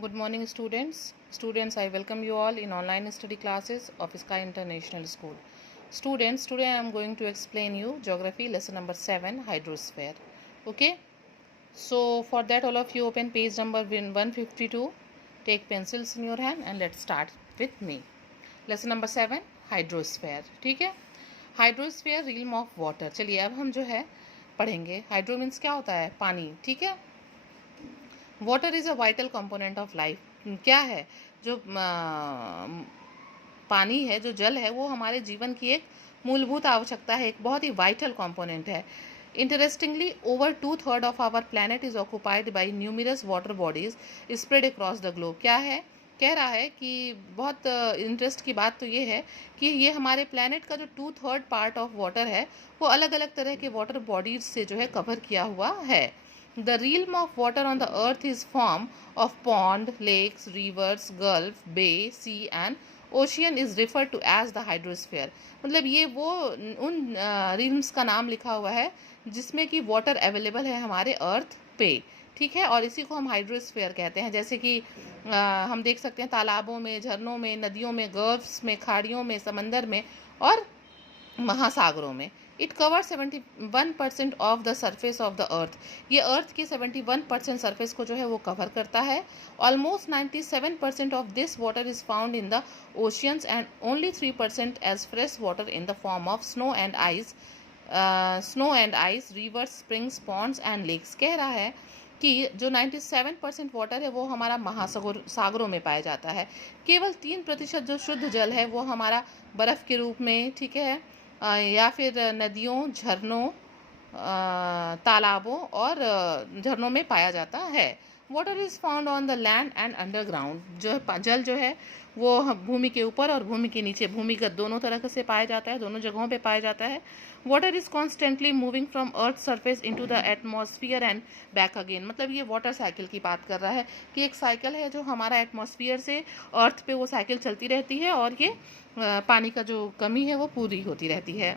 Good morning, students. Students, I welcome you all in online study classes of Sky International School. Students, today I am going to explain you Geography lesson number 7, Hydrosphere. Okay. So for that, all of you open page number 152. Take pencils in your hand and let's start with me. Lesson number 7, Hydrosphere. ठीक है. Hydrosphere, realm of water. चलिए अब हम जो है पढ़ेंगे. Hydro means क्या होता है? पानी. ठीक है. Water is a vital component of life. क्या है? जो पानी है, जो जल है, वो हमारे जीवन की एक मूलभूत आवश्यकता है, एक बहुत ही वाइटल कंपोनेंट है. Interestingly, over 2/3 of our planet is occupied by numerous water bodies spread across the globe. क्या है? कह रहा है कि बहुत इंटरेस्ट की बात तो ये है कि ये हमारे प्लानट का जो 2/3 पार्ट ऑफ वाटर है वो अलग अलग तरह के वाटर बॉडीज से जो है कवर किया हुआ है. The realm of water on the earth is form of pond, lakes, rivers, gulf, bay, sea and ocean is referred to as the hydrosphere. मतलब ये वो उन रिल्म्स का नाम लिखा हुआ है जिसमें कि वाटर अवेलेबल है हमारे अर्थ पे. ठीक है. और इसी को हम हाइड्रोस्फीयर कहते हैं. जैसे कि हम देख सकते हैं तालाबों में, झरनों में, नदियों में, गर्व्स में, खाड़ियों में, समंदर में और महासागरों में. It cover 71% of the surface of the अर्थ. ये अर्थ की 71% सरफेस को जो है वो कवर करता है. Almost 97% of this water is found in the oceans and only 3% as fresh water in the form of snow and ice, rivers, springs, ponds and lakes. कह रहा है कि जो 97% वाटर है वो हमारा महासागरों में पाया जाता है. केवल 3% जो शुद्ध जल है वो हमारा बर्फ़ के रूप में, ठीक है, या फिर नदियों, झरनों, तालाबों और झरनों में पाया जाता है. Water is found on the land and underground. जो जल जो है वो भूमि के ऊपर और भूमि के नीचे, भूमिगत दोनों तरह से पाया जाता है, दोनों जगहों पे पाया जाता है. Water is constantly moving from earth surface into the atmosphere and back again. मतलब ये वाटर साइकिल की बात कर रहा है कि एक साइकिल है जो हमारा एटमॉस्फियर से अर्थ पे वो साइकिल चलती रहती है और ये पानी का जो कमी है वो पूरी होती रहती है.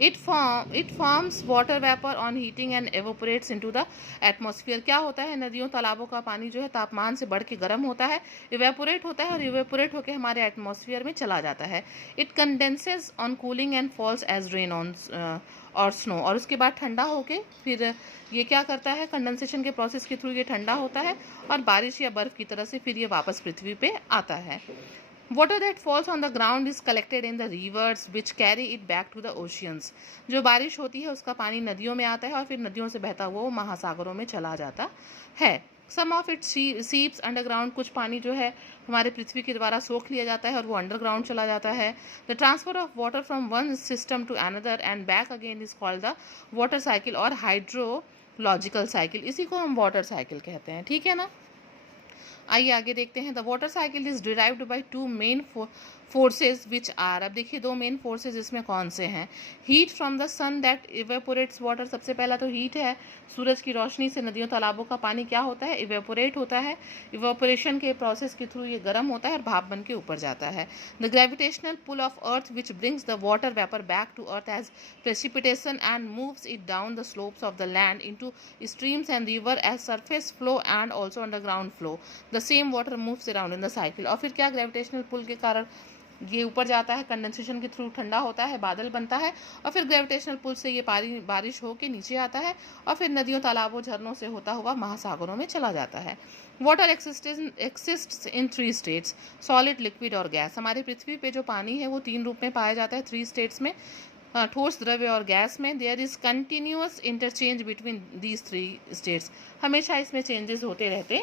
It forms water vapor on heating and evaporates into the atmosphere. क्या होता है? नदियों तालाबों का पानी जो है तापमान से बढ़ के गर्म होता है, इवेपोरेट होता है और इवेपोरेट होकर हमारे एटमॉस्फेयर में चला जाता है. It condenses on cooling and falls as rain on or snow. और उसके बाद ठंडा होके फिर ये क्या करता है? कंडेंसेशन के प्रोसेस के थ्रू ये ठंडा होता है और बारिश या बर्फ़ की तरह से फिर ये वापस पृथ्वी पे आता है. Water that falls on the ground is collected in the rivers which carry it back to the oceans. जो बारिश होती है उसका पानी नदियों में आता है और फिर नदियों से बहता हुआ वो महासागरों में चला जाता है. Some of it seeps underground. कुछ पानी जो है हमारे पृथ्वी के द्वारा सोख लिया जाता है और वो अंडरग्राउंड चला जाता है. The transfer of water from one system to another and back again is called the water cycle और hydrological cycle. इसी को हम वाटर साइकिल कहते हैं. ठीक है ना. आइए आगे देखते हैं. The water cycle is derived by two main forces which are. अब देखिए दो मेन फोर्सेज इसमें कौन से हैं. Heat from the sun that evaporates water. सबसे पहला तो हीट है. सूरज की रोशनी से नदियों तालाबों का पानी क्या होता है? इवेपोरेट होता है. इवेपोरेशन के प्रोसेस के थ्रू ये गर्म होता है और भाप बन के ऊपर जाता है. The gravitational pull of earth which brings the water vapour back to earth as precipitation and moves it down the slopes of the land into streams and river as surface flow and also underground flow. The same water moves around in the cycle. और फिर क्या? Gravitational pull के कारण ये ऊपर जाता है, condensation के थ्रू ठंडा होता है, बादल बनता है और फिर ग्रेविटेशनल पुल से ये बारिश हो के नीचे आता है और फिर नदियों, तालाबों, झरनों से होता हुआ महासागरों में चला जाता है. वाटर एक्सिस्ट्स इन 3 स्टेट्स: सॉलिड, लिक्विड और गैस. हमारी पृथ्वी पे जो पानी है वो 3 रूप में पाया जाता है, 3 स्टेट्स में, ठोस, द्रव्य और गैस में. There is continuous interchange between these 3 states. हमेशा इसमें चेंजेस होते रहते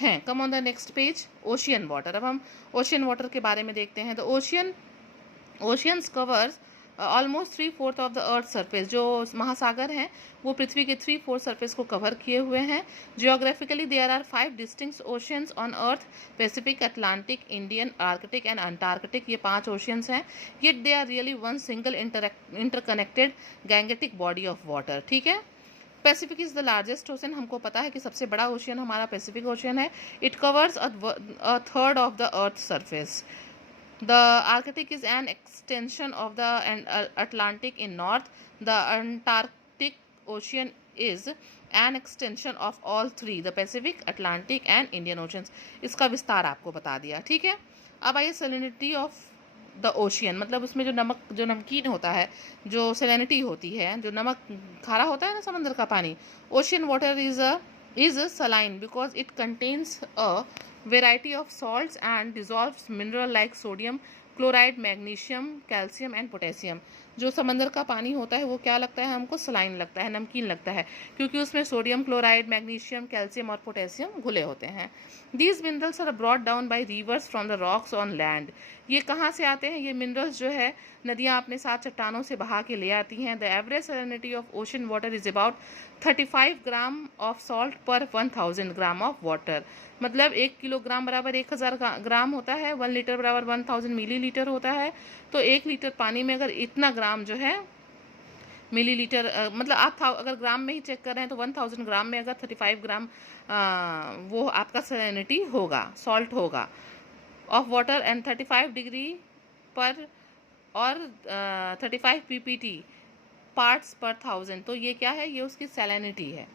हैं. Come on the next page. Ocean water. अब हम ओशियन वाटर के बारे में देखते हैं. The oceans covers almost 3/4 of the earth surface. जो महासागर हैं वो पृथ्वी के 3/4 सरफेस को कवर किए हुए हैं. Geographically there are 5 distinct oceans on earth: Pacific, Atlantic, Indian, Arctic and Antarctic. ये 5 ओशियंस हैं. Yet they are really one single interconnected gigantic body of water. ठीक है. Pacific is the largest ocean. हमको पता है कि सबसे बड़ा ओशियन हमारा पैसिफिक ओशियन है. It covers a third of the earth surface. The Arctic is an extension of the Atlantic in north. The Antarctic Ocean is an extension of all three, the Pacific, Atlantic and Indian oceans. इसका विस्तार आपको बता दिया, ठीक है। अब आइए salinity of the ocean, मतलब उसमें जो नमक, जो नमकीन होता है, जो सैलिनिटी होती है, जो नमक खारा होता है ना समंदर का पानी, ocean water is saline because it contains a variety of salts and dissolves mineral like sodium chloride, magnesium, calcium and potassium. जो समंदर का पानी होता है वो क्या लगता है हमको, सलाइन लगता है, नमकीन लगता है, क्योंकि उसमें सोडियम क्लोराइड, मैग्नीशियम, कैल्शियम और पोटेशियम घुले होते हैं। These minerals are brought down by rivers from the rocks on land. ये कहाँ से आते हैं, ये मिनरल्स जो है नदियाँ अपने साथ चट्टानों से बहा के ले आती हैं। The average salinity of ocean water is about 35 gram of salt पर 1000 ग्राम ऑफ वाटर। मतलब 1 किलोग्राम बराबर 1000 ग्राम होता है, 1 लीटर बराबर 1000 मिलीलीटर होता है। तो 1 लीटर पानी में अगर इतना ग्राम जो है मिलीलीटर, मतलब आप अगर ग्राम में ही चेक कर रहे हैं तो 1000 ग्राम में अगर 35 ग्राम वो आपका सैलिनिटी होगा, सॉल्ट होगा ऑफ वाटर एंड 35 डिग्री पर और 35 पीपीटी पार्ट्स पर 1000। तो ये क्या है, ये उसकी सैलिनिटी है।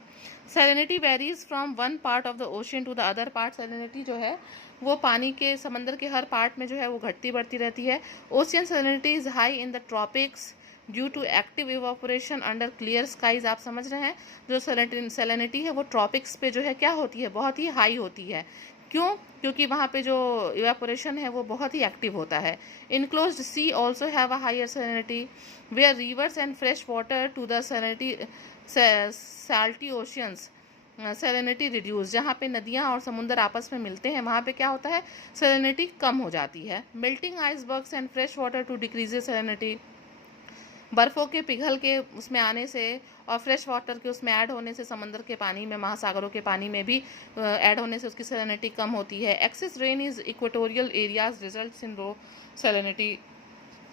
Salinity varies from one part of the ocean to the other part. Salinity जो है वो पानी के, समंदर के हर पार्ट में जो है वो घटती बढ़ती रहती है। Ocean salinity is high in the tropics due to active evaporation under clear skies. आप समझ रहे हैं, जो सैलिनिटी है वो ट्रॉपिक्स पे जो है क्या होती है, बहुत ही हाई होती है। क्यों, क्योंकि वहाँ पे जो इवापोरेशन है वो बहुत ही एक्टिव होता है। Enclosed sea also have a higher salinity where rivers and fresh water to the salinity salty oceans salinity reduce. जहाँ पे नदियाँ और समुंदर आपस में मिलते हैं वहाँ पे क्या होता है, सैलिनिटी कम हो जाती है। Melting icebergs and fresh water to decreases salinity. बर्फ़ों के पिघल के उसमें आने से और फ्रेश वाटर के उसमें ऐड होने से, समंदर के पानी में, महासागरों के पानी में भी ऐड होने से उसकी सैलिनिटी कम होती है। Excess rain is equatorial areas results in low salinity.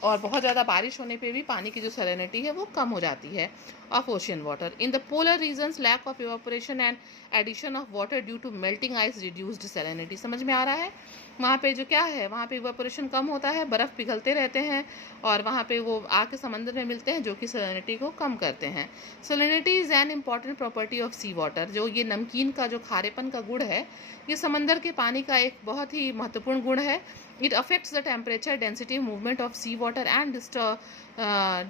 और बहुत ज़्यादा बारिश होने पे भी पानी की जो सैलिनिटी है वो कम हो जाती है of ocean water. In the polar regions lack of evaporation and addition of water due to melting ice reduced salinity. समझ में आ रहा है, वहाँ पे जो क्या है, वहाँ पे इवापोरेशन कम होता है, बर्फ़ पिघलते रहते हैं और वहाँ पे वो आके समंदर में मिलते हैं जो कि सैलिनिटी को कम करते हैं। Salinity is an important property of sea water. जो ये नमकीन का जो खारेपन का गुण है, ये समंदर के पानी का एक बहुत ही महत्वपूर्ण गुण है। It affects the temperature, density, movement of sea water and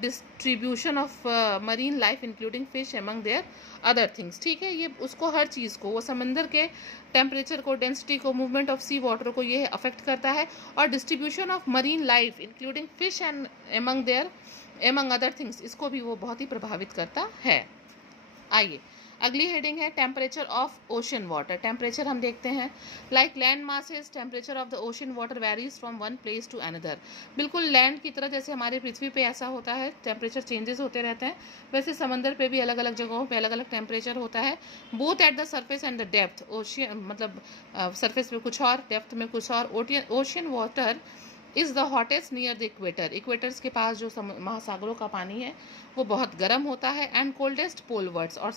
distribution of marine life including fish among their other things। ठीक है, ये उसको हर चीज़ को, वो समंदर के टेम्परेचर को, डेंसिटी को, मूवमेंट ऑफ सी वाटर को ये अफेक्ट करता है, और distribution of marine life including fish and among other things, इसको भी वो बहुत ही प्रभावित करता है। आइए अगली हेडिंग है temperature of ocean water. Temperature हम देखते हैं, like land masses temperature of the ocean water varies from one place to another. बिल्कुल लैंड की तरह जैसे हमारे पृथ्वी पे ऐसा होता है, टेम्परेचर चेंजेस होते रहते हैं, वैसे समंदर पे भी अलग अलग जगहों पे अलग अलग टेम्परेचर होता है। Both at the surface and the depth. Ocean मतलब सरफेस में कुछ और, डेप्थ में कुछ और। Ocean water is the hottest near the equator. Equators के पास जो महासागरों का पानी है वो बहुत गर्म होता है। एंड कोल्डेस्ट पोलवर्ड्स, और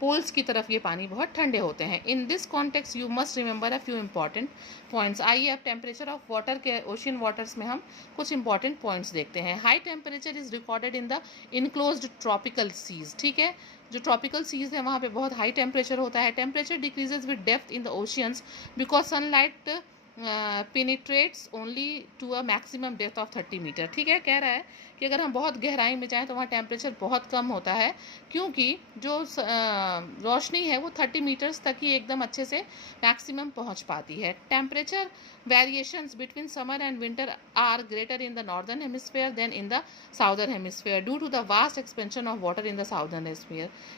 पोल्स की तरफ ये पानी बहुत ठंडे होते हैं। In this context you must remember a few important points. आइए अब टेम्परेचर ऑफ वाटर के ओशियन वाटर्स में हम कुछ इंपॉर्टेंट पॉइंट्स देखते हैं। High temperature is recorded in the enclosed tropical seas. ठीक है, जो ट्रॉपिकल सीज है वहाँ पे बहुत हाई टेम्परेचर होता है। Temperature decreases with depth in the oceans because sunlight penetrates only to a maximum depth of 30 metre. ठीक है, कह रहा है कि अगर हम बहुत गहराई में जाएं तो वहाँ टेम्परेचर बहुत कम होता है, क्योंकि जो रोशनी है वो 30 मीटर्स तक ही एकदम अच्छे से मैक्सिमम पहुँच पाती है। Temperature variations between summer and winter are greater in the northern hemisphere than in the southern hemisphere due to the vast expansion of water in the southern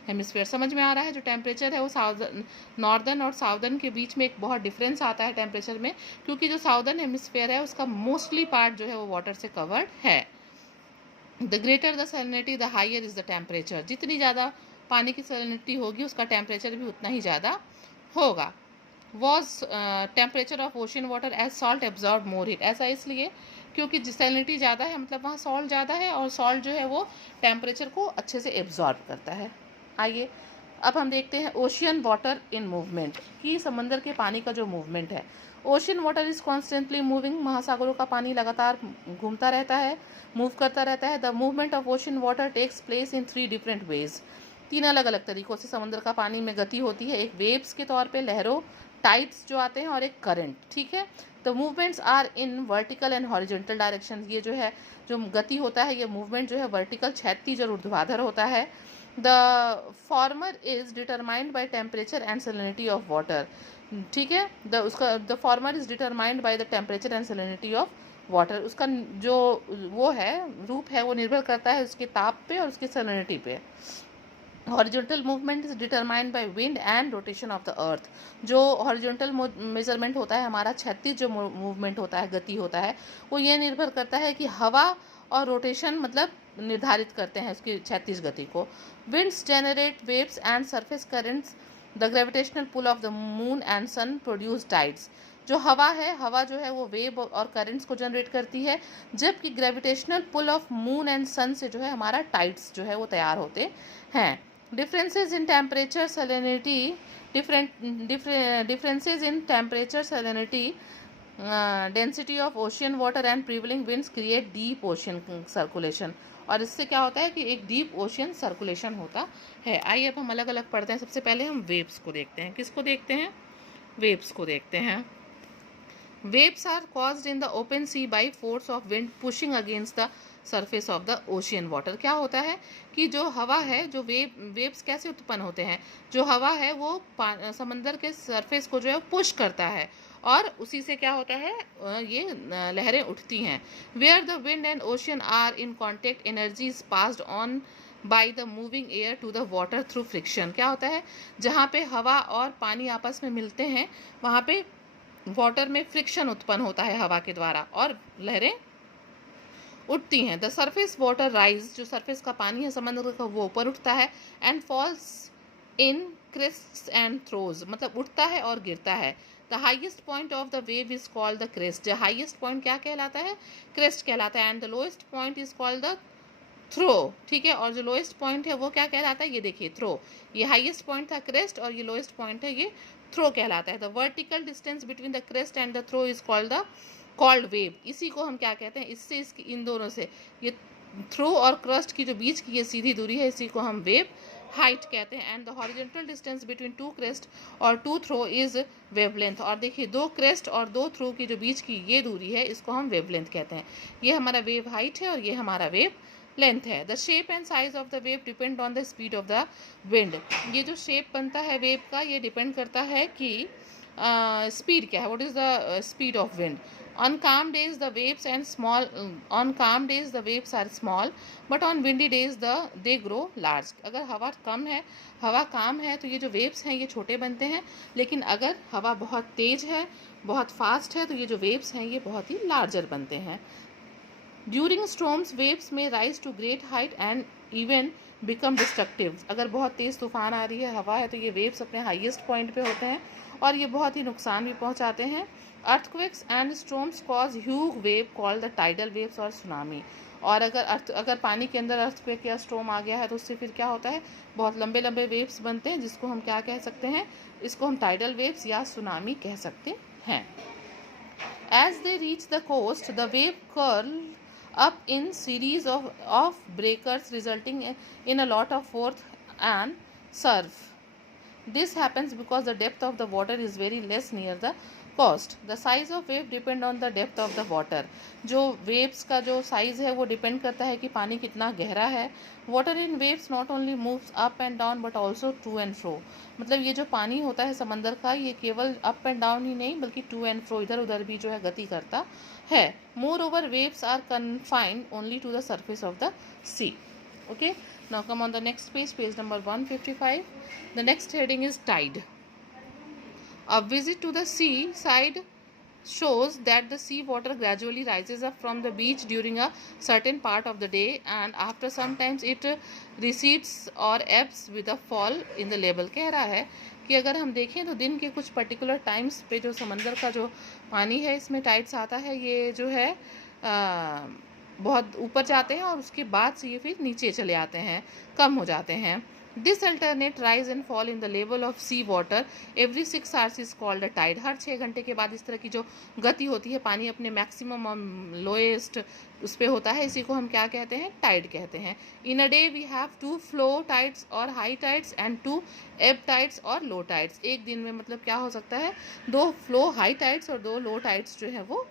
hemisphere. समझ में आ रहा है, जो टेम्परेचर है वो नॉर्दर्न और साउदर्न के बीच में एक बहुत डिफरेंस आता है टेम्परेचर में, क्योंकि जो साउदर्न हेमिस्फेयर है उसका मोस्टली पार्ट जो है वो वाटर से कवर्ड है। The greater the salinity the higher is the temperature. जितनी ज़्यादा पानी की सैलिनिटी होगी उसका टेम्परेचर भी उतना ही ज़्यादा होगा। Was temperature of ocean water as salt absorb more heat. ऐसा इसलिए क्योंकि सैलिनिटी ज़्यादा है, मतलब वहाँ सॉल्ट ज़्यादा है, और सॉल्ट जो है वो टेम्परेचर को अच्छे से एब्जॉर्ब करता है। आइए अब हम देखते हैं ओशियन वाटर इन मूवमेंट, कि समंदर के पानी का जो मूवमेंट है। Ocean water is constantly moving. महासागरों का पानी लगातार घूमता रहता है, मूव करता रहता है। The movement of ocean water takes place in 3 different ways. तीन अलग अलग तरीक़ों से समुद्र का पानी में गति होती है, एक वेव्स के तौर पे लहरों टाइड्स जो आते हैं और एक करंट, ठीक है। The movements are in vertical and horizontal direction, ये जो है जो गति होता है ये मूवमेंट जो है वर्टिकल क्षैतिज और ऊर्ध्वाधर होता है। The former is determined by temperature and salinity of water, ठीक है। The former is determined by the temperature and salinity of water, उसका जो वो है रूप है वो निर्भर करता है उसके ताप पे और उसकी सैलिनिटी पे। Horizontal movement is determined by wind and rotation of the अर्थ, जो हॉरिजॉन्टल मेजरमेंट होता है हमारा क्षैतिज जो मूवमेंट होता है गति होता है वो ये निर्भर करता है कि हवा और रोटेशन मतलब निर्धारित करते हैं उसकी क्षैतिज गति को। Winds generate waves and surface currents, the gravitational pull of the moon and sun produce tides, जो हवा है हवा जो है वो वेव और करंट्स को जनरेट करती है, जबकि gravitational pull of moon and sun से जो है हमारा टाइड्स जो है वो तैयार होते हैं। Differences in temperature, salinity, differences in temperature, salinity, density of ocean water and prevailing winds create deep ocean circulation, और इससे क्या होता है कि एक डीप ओशियन सर्कुलेशन होता है। आइए अब हम अलग अलग पढ़ते हैं। सबसे पहले हम वेव्स को देखते हैं। किसको देखते हैं? वेव्स को देखते हैं। Waves are caused in the open sea by force of wind pushing against the surface of the ocean water. क्या होता है कि जो हवा है जो वेव्स कैसे उत्पन्न होते हैं, जो हवा है वो समंदर के सरफेस को जो है पुश करता है और उसी से क्या होता है ये लहरें उठती हैं। Where the wind and ocean are in contact, energy is passed on by the moving air to the water through friction. क्या होता है जहाँ पे हवा और पानी आपस में मिलते हैं वहाँ पे वाटर में फ्रिक्शन उत्पन्न होता है हवा के द्वारा और लहरें उठती हैं। द सरफेस वाटर राइज, जो सरफेस का पानी है समुद्र का वो ऊपर उठता है, and falls in crests and troughs, मतलब उठता है और गिरता है। The highest point of the wave is called the crest, जो हाइएस्ट पॉइंट क्या कहलाता है? क्रेस्ट कहलाता है। And the lowest point is called the trough, ठीक है। और जो लोएस्ट पॉइंट है वो क्या कहलाता है? ये देखिए थ्रो। ये हाईएस्ट पॉइंट था क्रेस्ट और ये लोएस्ट पॉइंट है ये थ्रो कहलाता है। The vertical distance between the crest and the trough is called wave. इसी को हम क्या कहते हैं? इससे इसकी इन दोनों से ये थ्रो और क्रस्ट की जो बीच की ये सीधी दूरी है इसी को हम वेव हाइट कहते हैं। And the horizontal distance between two crest और टू थ्रो इज वेवलेंथ। और देखिए दो क्रेस्ट और दो थ्रो की जो बीच की ये दूरी है इसको हम वेवलेंथ कहते हैं। ये हमारा वेव हाइट है और ये हमारा वेव लेंथ है। The shape and size of the wave depend on the speed of the wind. ये जो शेप बनता है वेव का ये डिपेंड करता है कि स्पीड क्या है, what is the speed of wind. On calm days the waves are small, but on windy days they grow large. अगर हवा काम है तो ये जो वेव्स हैं ये छोटे बनते हैं, लेकिन अगर हवा बहुत तेज है बहुत फास्ट है तो ये जो वेव्स हैं ये बहुत ही लार्जर बनते हैं। ड्यूरिंग स्टॉर्म्स वेव्स में rise to great height and even become destructive. अगर बहुत तेज़ तूफान आ रही है हवा है तो ये वेव्स अपने हाईएस्ट पॉइंट पे होते हैं और ये बहुत ही नुकसान भी पहुंचाते हैं। Earthquakes and storms cause huge wave called the tidal waves और सुनामी। और अगर पानी के अंदर अर्थक्वेक या स्टॉर्म आ गया है तो उससे फिर क्या होता है? बहुत लंबे लंबे वेव्स बनते हैं जिसको हम क्या कह सकते हैं? इसको हम टाइडल वेव्स या सुनामी कह सकते हैं। As they reach the coast the wave curl up in series of breakers resulting in a lot of force and surf. This happens because the depth of the water is very less near the coast. The size of wave depend on the depth of the water. जो waves का जो size है वो depend करता है कि पानी कितना गहरा है। Water in waves not only moves up and down but also to and fro. मतलब ये जो पानी होता है समंदर का ये केवल up and down ही नहीं बल्कि to and fro इधर उधर भी जो है गति करता है। Moreover, waves are confined only to the surface of the sea. Okay. Now come on the next page, page number 155. The next heading is tide. A visit to the sea side shows that the sea water gradually rises up from the beach during a certain part of the day and after sometimes it recedes or ebbs with a fall in the level. कह रहा है कि अगर हम देखें तो दिन के कुछ पर्टिकुलर टाइम्स पे जो समंदर का जो पानी है इसमें टाइड्स आता है ये जो है बहुत ऊपर जाते हैं और उसके बाद से ये फिर नीचे चले आते हैं, कम हो जाते हैं। This alternate rise and fall in the level of sea water every 6 hours is called a tide. हर 6 घंटे के बाद इस तरह की जो गति होती है, पानी अपने मैक्सिमम लोएस्ट उस पर होता है, इसी को हम क्या कहते हैं, टाइड कहते हैं. In a day we have 2 flow tides और high tides and 2 ebb tides और लो टाइड्स. एक दिन में मतलब क्या हो सकता है, 2 फ्लो हाई टाइड्स और 2 लो टाइड्स जो है वो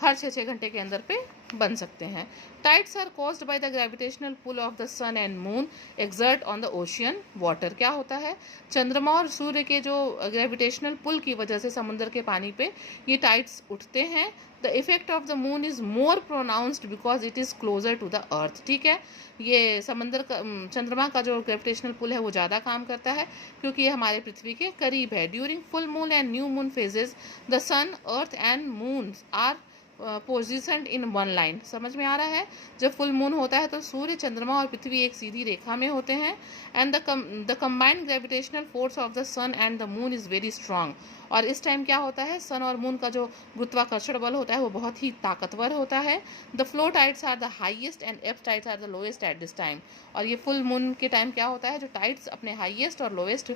हर 6 घंटे के अंदर पे बन सकते हैं. Tides are caused by the gravitational pull of the sun and moon exert on the ocean water. क्या होता है, चंद्रमा और सूर्य के जो ग्रेविटेशनल पुल की वजह से समुद्र के पानी पे ये टाइड्स उठते हैं. The effect of the moon is more pronounced because it is closer to the earth. ठीक है, ये समंदर का चंद्रमा का जो ग्रेविटेशनल पुल है वो ज़्यादा काम करता है क्योंकि ये हमारे पृथ्वी के करीब है. During full moon and new moon phases the sun earth and moon are positioned in one line. समझ में आ रहा है, जब फुल मून होता है तो सूर्य, चंद्रमा और पृथ्वी एक सीधी रेखा में होते हैं. And the combined gravitational force of the sun and the moon is very strong. और इस टाइम क्या होता है, सन और मून का जो गुरुत्वाकर्षण बल होता है वो बहुत ही ताकतवर होता है. The flow tides are the highest and ebb tides are the lowest at this time. और ये फुल मून के टाइम क्या होता है, जो टाइड्स अपने हाईएस्ट और लोएस्ट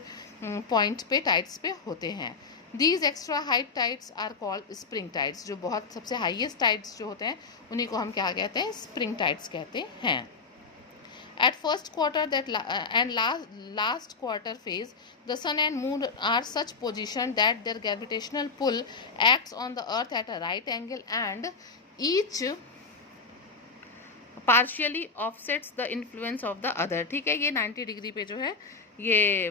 पॉइंट पे टाइड्स पे होते हैं. These extra high tides are called spring tides. जो बहुत सबसे हाईएस्ट टाइड्स जो होते हैं उन्हीं को हम क्या कहते हैं, स्प्रिंग टाइड्स कहते हैं. At first quarter and last quarter phase, the sun and moon are such position that their gravitational pull acts on the earth at a right angle and each partially offsets the influence of the other. ठीक है, ये 90 degree पे जो है ये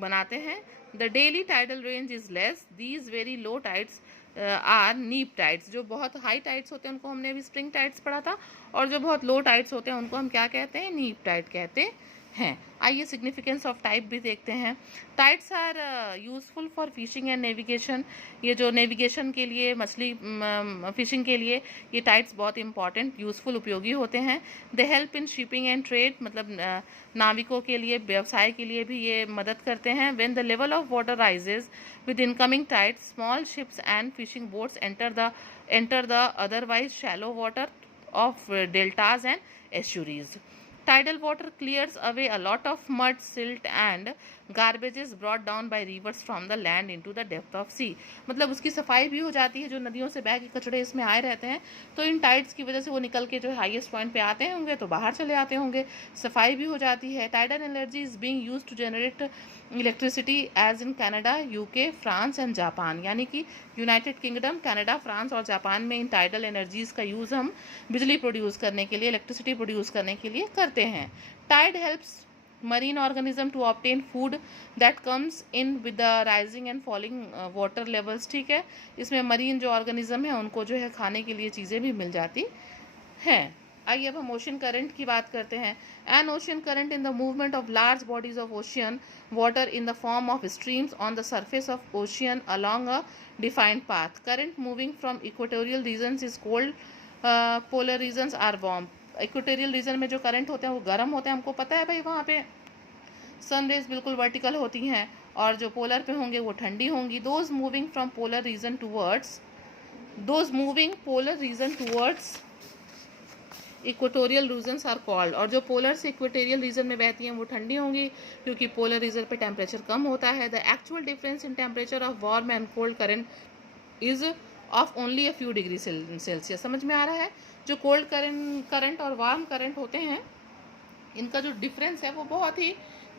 बनाते हैं. The daily tidal range is less. These very low tides are neap tides. जो बहुत हाई टाइड्स होते हैं उनको हमने अभी स्प्रिंग टाइड्स पढ़ा था, और जो बहुत लो टाइड्स होते हैं उनको हम क्या कहते हैं, नीप टाइड कहते हैं. आइए सिग्निफिकेंस ऑफ टाइप भी देखते हैं. Tides are useful for fishing and navigation. ये जो नेविगेशन के लिए, मछली फिशिंग के लिए ये टाइड्स बहुत इंपॉर्टेंट, यूजफुल, उपयोगी होते हैं. They help in shipping and trade. मतलब नाविकों के लिए, व्यवसाय के लिए भी ये मदद करते हैं. When the level of water rises with incoming tides, small ships and fishing boats enter the otherwise shallow water of deltas and estuaries. Tidal water clears away a lot of mud, silt and garbages brought down by rivers from the land into the depth of sea. मतलब उसकी सफाई भी हो जाती है. जो नदियों से बह के कचड़े इसमें आए रहते हैं तो इन टाइड्स की वजह से वो निकल के जो हाईएस्ट पॉइंट पे आते होंगे तो बाहर चले आते होंगे, सफाई भी हो जाती है. Tidal energy is being used to generate electricity as in Canada, UK, France and Japan. यानी कि यूनाइटेड किंगडम, कनाडा, फ्रांस और जापान में इन टाइडल एनर्जीज़ का यूज़ हम बिजली प्रोड्यूस करने के लिए, इलेक्ट्रिसिटी प्रोड्यूस करने के लिए करते हैं. Tide helps marine organism to obtain food that comes in with the rising and falling water levels. ठीक है, इसमें मरीन जो ऑर्गेनिज्म है उनको जो है खाने के लिए चीज़ें भी मिल जाती हैं. आइए अब हम ओशन करंट की बात करते हैं. An ocean current in the movement of large bodies of ocean water in the form of streams on the surface of ocean along a defined path. Current moving from equatorial regions is cold, polar regions are warm. Equatorial region में जो current होते हैं वो गर्म होते हैं, हमको पता है भाई, वहाँ पे सन रेज बिल्कुल वर्टिकल होती हैं, और जो पोलर पे होंगे वो ठंडी होंगी. Those moving from polar region towards equatorial regions are cold. और जो पोलर से इक्वेटोरियल रीजन में बहती हैं वो ठंडी होंगी क्योंकि पोलर रीजन पे टेम्परेचर कम होता है. The actual difference in temperature of warm and cold current is of only a few degree Celsius. समझ में आ रहा है, जो कोल्ड करंट और वार्म करंट होते हैं इनका जो डिफरेंस है वो बहुत ही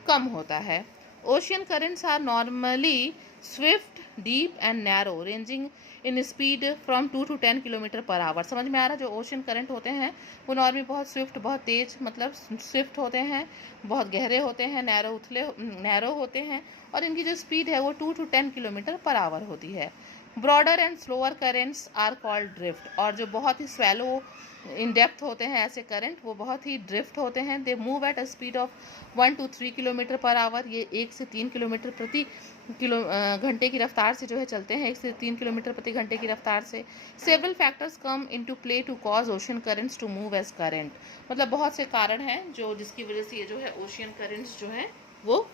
कम होता है. Ocean currents are normally swift, deep and narrow, ranging in speed from 2 to 10 kilometre per hour. समझ में आ रहा है, जो ओशियन करंट होते हैं वो नॉर्मली बहुत स्विफ्ट, बहुत तेज, मतलब स्विफ्ट होते हैं, बहुत गहरे होते हैं, नैरो होते हैं, और इनकी जो स्पीड है वो 2 to 10 किलोमीटर पर आवर होती है. Broader and slower currents are called drift. और जो बहुत ही स्वेलो इन डेप्थ होते हैं ऐसे करंट वो बहुत ही ड्रिफ्ट होते हैं. They move at a speed of 1 to 3 kilometre per our. ये 1 से 3 किलोमीटर प्रति घंटे की रफ्तार से जो है चलते हैं, 1 से 3 किलोमीटर प्रति घंटे की रफ्तार से. Several factors come into play to cause ocean currents to move as current. मतलब बहुत से कारण हैं जो जिसकी वजह से ये जो है ओशियन करंट्स जो हैं वो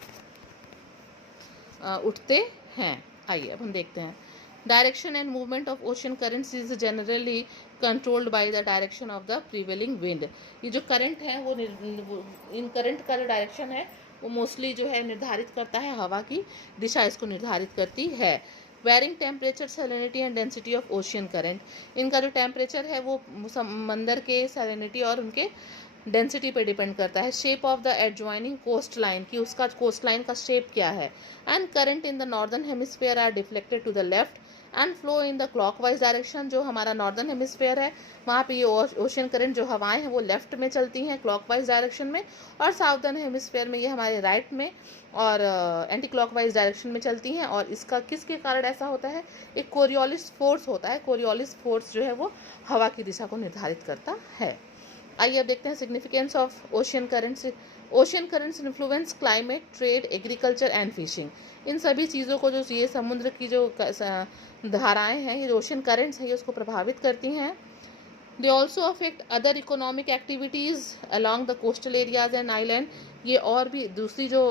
उठते हैं. आइए अब हम देखते हैं. Direction and movement of ocean currents is generally controlled by the direction of the prevailing wind. ये जो करंट है वो इन करंट का जो डायरेक्शन है वो मोस्टली जो है निर्धारित करता है, हवा की दिशा इसको निर्धारित करती है। Varying temperature, salinity and density of ocean current, इनका जो टेम्परेचर है वो समंदर के सैलिनिटी और उनके डेंसिटी पे डिपेंड करता है। Shape of the adjoining coast line, कि उसका कोस्ट लाइन का शेप क्या है। And current in the northern hemisphere are deflected to the left and flow in the clockwise direction. जो हमारा नॉर्दर्न हेमिस्फीयर है वहाँ पे ये ओशियन करंट जो हवाएं हैं वो लेफ्ट में चलती हैं क्लॉकवाइज डायरेक्शन में, और साउदर्न हेमिस्फीयर में ये हमारे राइट में और एंटी क्लॉकवाइज डायरेक्शन में चलती हैं। और इसका किसके कारण ऐसा होता है, एक कोरियोलिस फोर्स होता है। कोरियोलिस फोर्स जो है वो हवा की दिशा को निर्धारित करता है। आइए अब देखते हैं significance of ocean currents. Ocean currents influence climate, trade, agriculture and fishing. इन सभी चीज़ों को जो ये समुद्र की जो धाराएं हैं, ये ओशियन करंट्स हैं, ये उसको प्रभावित करती हैं। They also affect other economic activities along the coastal areas and island. ये और भी दूसरी जो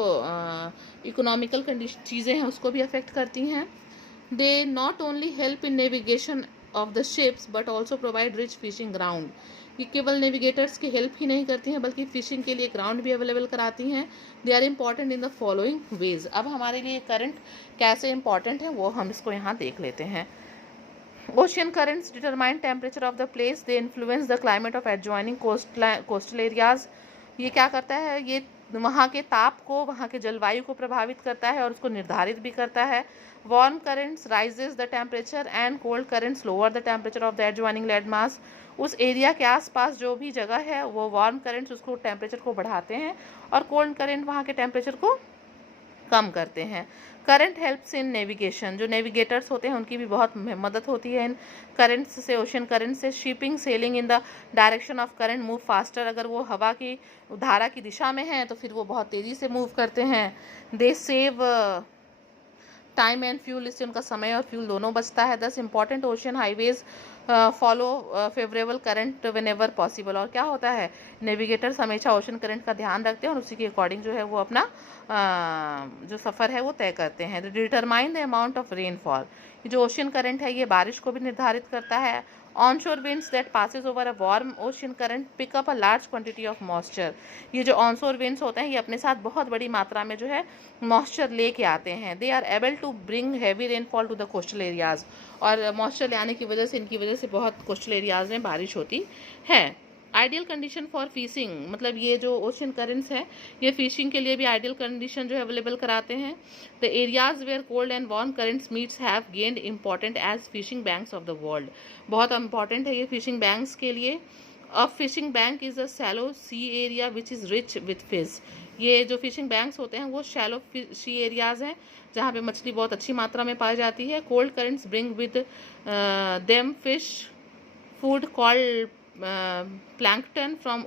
इकोनॉमिकल चीज़ें हैं उसको भी अफेक्ट करती हैं। They not only help in navigation of the ships but also provide rich fishing ground. ये केवल नेविगेटर्स की हेल्प ही नहीं करती हैं बल्कि फिशिंग के लिए ग्राउंड भी अवेलेबल कराती हैं। They are important in the following ways. अब हमारे लिए करंट कैसे इंपॉर्टेंट है वो हम इसको यहाँ देख लेते हैं। Ocean currents determine temperature of the place, they influence the climate of adjoining coastal areas. ये क्या करता है, ये वहाँ के ताप को, वहाँ के जलवायु को प्रभावित करता है और उसको निर्धारित भी करता है। Warm currents rises the temperature and cold currents lower the temperature of the adjoining land mass. उस एरिया के आसपास जो भी जगह है वो वार्म करंट्स उसको टेम्परेचर को बढ़ाते हैं और कोल्ड करंट वहाँ के टेम्परेचर को कम करते हैं। करंट हेल्प्स इन नेविगेशन, जो नेविगेटर्स होते हैं उनकी भी बहुत मदद होती है इन करंट्स से, ओशन करंट से। Shipping selling in the direction of current move faster, अगर वो हवा की धारा की दिशा में है तो फिर वो बहुत तेज़ी से मूव करते हैं। दे सेव टाइम एंड फ्यूल, इससे उनका समय और फ्यूल दोनों बचता है। दस important ocean highways follow favourable current when ever possible. और क्या होता है, नेविगेटर्स हमेशा ओशन करंट का ध्यान रखते हैं और उसी के अकॉर्डिंग जो है वो अपना जो सफ़र है वो तय करते हैं। Determine the amount of rainfall, जो ओशन करंट है ये बारिश को भी निर्धारित करता है। Onshore winds that passes over a warm ocean current pick up a large quantity of moisture. ये जो ऑनशोर विंड्स होते हैं ये अपने साथ बहुत बड़ी मात्रा में जो है मॉइस्चर लेके आते हैं। They are able to bring heavy rainfall to the coastal areas, और मॉइस्चर ले आने की वजह से, इनकी वजह से बहुत कोस्टल एरियाज में बारिश होती है। आइडियल कंडीशन फॉर फिशिंग, मतलब ये जो ओशन करंट्स है ये फिशिंग के लिए भी आइडियल कंडीशन जो है अवेलेबल कराते हैं। The areas where cold and warm currents meets have gained important as fishing banks of the world. बहुत इंपॉर्टेंट है ये फिशिंग बैंक्स के लिए। A fishing bank is a shallow sea area which is rich with fish. ये जो fishing banks होते हैं वो शैलो सी एरियाज़ हैं जहाँ पे मछली बहुत अच्छी मात्रा में पाई जाती है। Cold currents bring with them fish food called plankton from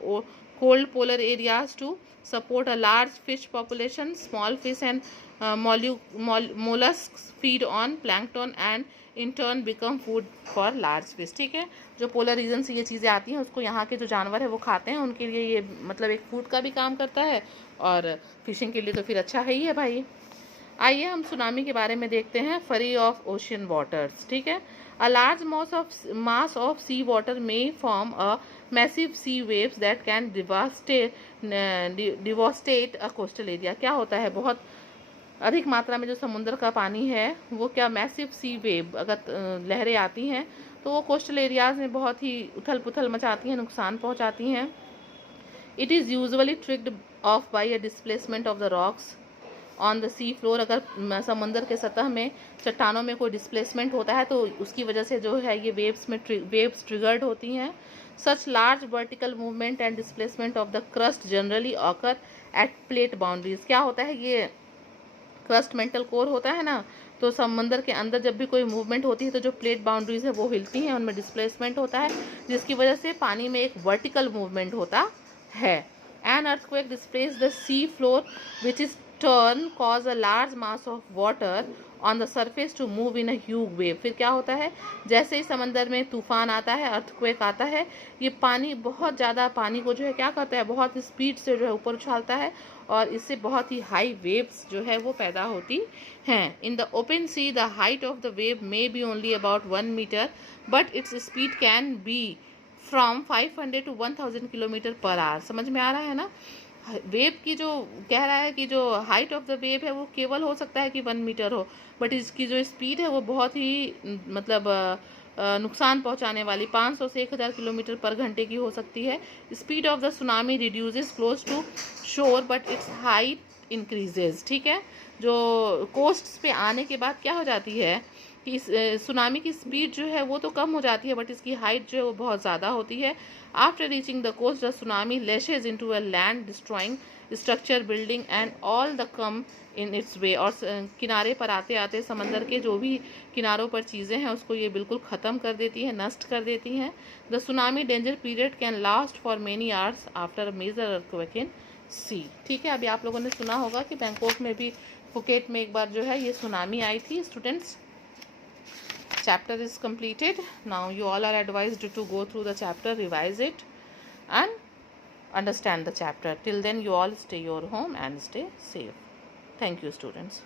cold polar areas to support a large fish population. Small fish and mollusks feed on plankton and in turn become food for large fish। ठीक है, जो polar region से ये चीज़ें आती हैं उसको यहाँ के जो जानवर है वो खाते हैं, उनके लिए ये मतलब एक फूड का भी काम करता है और फिशिंग के लिए तो फिर अच्छा है ही है भाई। आइए हम सुनामी के बारे में देखते हैं। फरी ऑफ ओशियन वाटर्स, ठीक है। A large mass of sea water में form a massive sea waves that can devastate a coastal area. क्या होता है, बहुत अधिक मात्रा में जो समुद्र का पानी है वो क्या मैसिव सी वेव, अगर लहरें आती हैं तो वो कोस्टल एरियाज में बहुत ही उथल पुथल मचाती हैं, नुकसान पहुंचाती हैं। It is usually triggered of by a displacement of the rocks on the sea floor. अगर समंदर के सतह में चट्टानों में कोई डिस्प्लेसमेंट होता है तो उसकी वजह से जो है ये वेव्स ट्रिगर्ड होती हैं। सच large vertical movement and displacement of the crust generally occur eight plate boundaries. क्या होता है, ये क्रस्ट मेंटल कोर होता है ना, तो समंदर के अंदर जब भी कोई मूवमेंट होती है तो जो प्लेट बाउंड्रीज है वो हिलती हैं, उनमें डिस्प्लेसमेंट होता है जिसकी वजह से पानी में एक वर्टिकल मूवमेंट होता है। An earthquake displace the sea floor which is turn cause a large mass of water on the surface to move in a huge wave। फिर क्या होता है, जैसे ही समंदर में तूफान आता है, अर्थक्वेक आता है, ये पानी बहुत ज़्यादा पानी को जो है क्या करता है, बहुत स्पीड से जो है ऊपर उछालता है और इससे बहुत ही हाई वेव्स जो है वो पैदा होती हैं। In the open sea the height of the wave may be only about 1 metre but its speed can be from 500 to 1000 kilometre per hour. समझ में आ रहा है ना, वेव की जो कह रहा है कि जो हाइट ऑफ द वेव है वो केवल हो सकता है कि 1 मीटर हो, बट इसकी जो स्पीड है वो बहुत ही मतलब नुकसान पहुंचाने वाली 500 से 1000 किलोमीटर पर घंटे की हो सकती है। Speed of the tsunami reduces close to shore but its height increases. ठीक है, जो कोस्ट पे आने के बाद क्या हो जाती है कि इस सुनामी की स्पीड जो है वो तो कम हो जाती है, बट इसकी हाइट जो है वो बहुत ज़्यादा होती है। After reaching the coast the tsunami lashes into a land destroying structure building and all the come in its way. और किनारे पर आते आते समंदर के जो भी किनारों पर चीज़ें हैं उसको ये बिल्कुल ख़त्म कर देती हैं, नष्ट कर देती हैं। The tsunami danger period can last for many hours after a major earthquake in sea. ठीक है, अभी आप लोगों ने सुना होगा कि बैंकॉक में भी, फुकेट में एक बार जो है ये सुनामी आई थी। Students, chapter is completed. Now you all are advised to go through the chapter, revise it and understand the chapter. Till then you all stay your home and stay safe. Thank you, students.